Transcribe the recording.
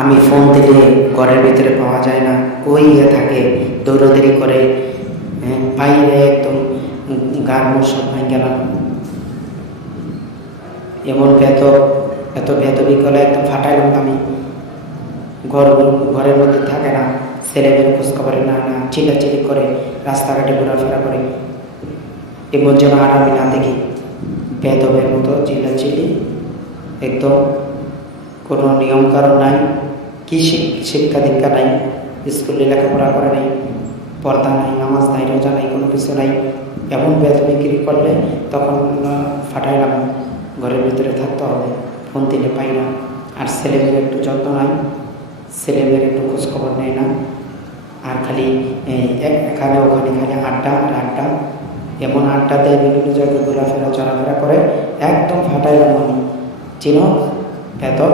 আমি ফোন দিলে ঘরের ভিতরে পাওয়া যায় না, কই থাকে, দৌড়াদৌড়ি করে, বাইরে একদম গার মোর সব ভাঙ গেলাম। এমন এত বেতবি গলা একদম ফাটাইলাম আমি। ঘরের মধ্যে থাকে না, ছেলেমেয়ের খোঁজখবরে না না চিল্লাচিল্লি করে, রাস্তাঘাটে ঘোরাফেরা করে, এমন যেন আর আমি না দেখি। বেদবের মতো চিল্লাচিল্লি, একদম কোনো নিয়মকানুন নাই, কি শিক্ষা দীক্ষা নাই, স্কুলে লেখাপড়া করে নাই, পর্দা নাই, নামাজ নাই, রোজা নাই, কোনো কিছু নাই। এমন বেদবিক্রি করলে তখন ফাটাইলাম, ঘরের ভিতরে থাকতে হবে, ফোন দিলে পাই না। আর ছেলেমেয়ের একটু যত্ন নাই, ছেলেমেয়ের একটু খোঁজখবর নেয় না, আর খালি এখানে ওখানে খালি আড্ডা আর আড্ডা। এমন আড্ডা দেয়, বিভিন্ন জায়গায় ঘোরাফেরা চলাফেরা করে, একদম ফাটাইলাম আমি। চিনো বেদব।